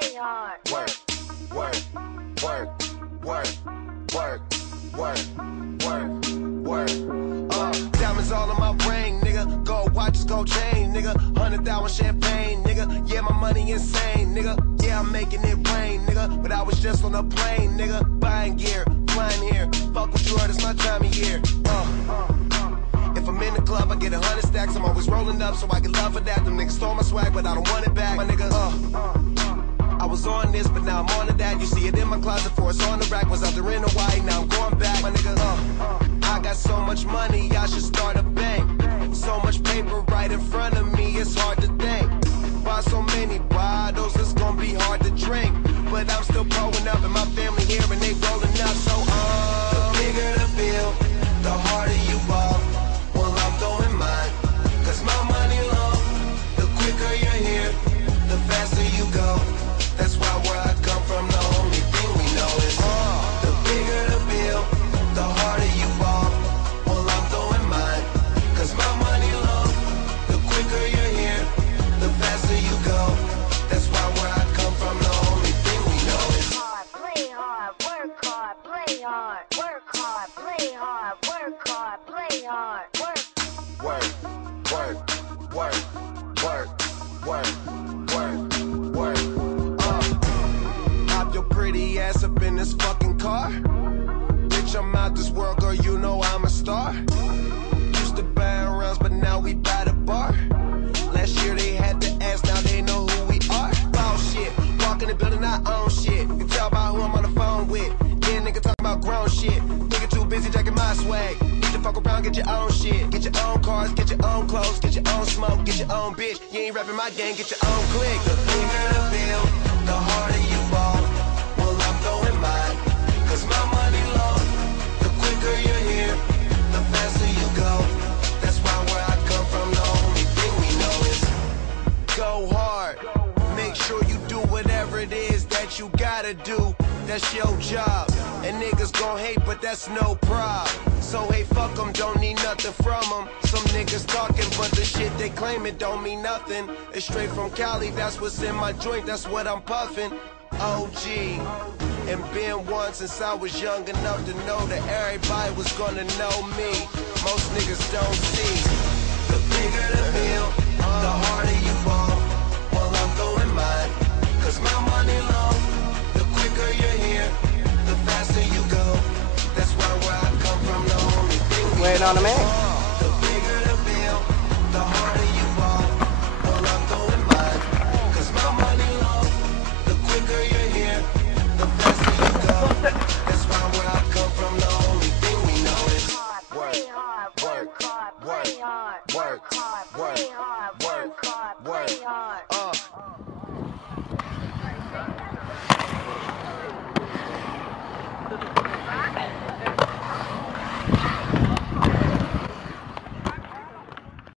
play hard. Work, work, work, work, work, work, work, work. Diamonds all on my ring, nigga. Gold watches, gold chain, nigga. 100,000 champagne, nigga. Yeah, my money insane, nigga. Yeah, I'm making it rain, nigga. But I was just on a plane, nigga. Buying gear, flying here. Fuck what you heard, it's my time of year. If I'm in the club, I get 100 stacks. I'm always rolling up, so I get love for that. Them niggas stole my swag, but I don't want it back. My nigga, I was on this, but now I'm on to that. You see it in my closet, for it's on the rack. Was out there in Hawaii, now I'm going back. My nigga, I got so much money, I should start a bank. So much paper right in front of me, it's hard to think. Buy so many bottles, it's gonna be hard to drink. But I'm still growing up, and my family here, and they rolling up. So, the bigger the bill, the harder you ball. Well, I'm throwing mine, cause my money long. The quicker you're here, the faster you go. That's why where I come from, the only thing we know is the bigger the bill, the harder you ball. Well, I'm throwing mine, cause my money long. The quicker you're here, the faster you go. That's why where I come from, the only thing we know is Play hard, work hard, play hard, work hard, play hard, work hard, play hard, work. work, work, work, work, work, work, work. Hop your pretty ass up in this fucking car. Bitch, I'm out this world, girl, you know I'm a star. Used to buy rounds, but now we buy the bar. Last year they had to ask, now they know who we are. Boss shit, walk in the building, I own shit. You can tell by who I'm on the phone with. Yeah, nigga talking about grown shit. Nigga too busy jacking my swag. Need to fuck around, get your own shit. Get your own cars, get your own clothes, get your own smoke, get your own bitch. You ain't rapping my gang, get your own clique. The bigger the bill, the harder you ball. Well, I'm throwing mine, cause my money long. The quicker you're here, the faster you go. That's why where I come from, the only thing we know is go hard. Make sure you do whatever it is that you gotta do. That's your job. And niggas gon' hate, but that's no problem. So hey, fuck them, don't need nothing from them. Some niggas talking, but the shit they claim it don't mean nothing. It's straight from Cali, that's what's in my joint, that's what I'm puffing. OG, and been one since I was young enough to know that everybody was gonna know me. Most niggas don't see. The bigger the bill, the harder you ball. Well, I'm throwing mine, cause my money long. The quicker you're here, the faster you go. That's why where I come from, the only thing we Waiting on the man.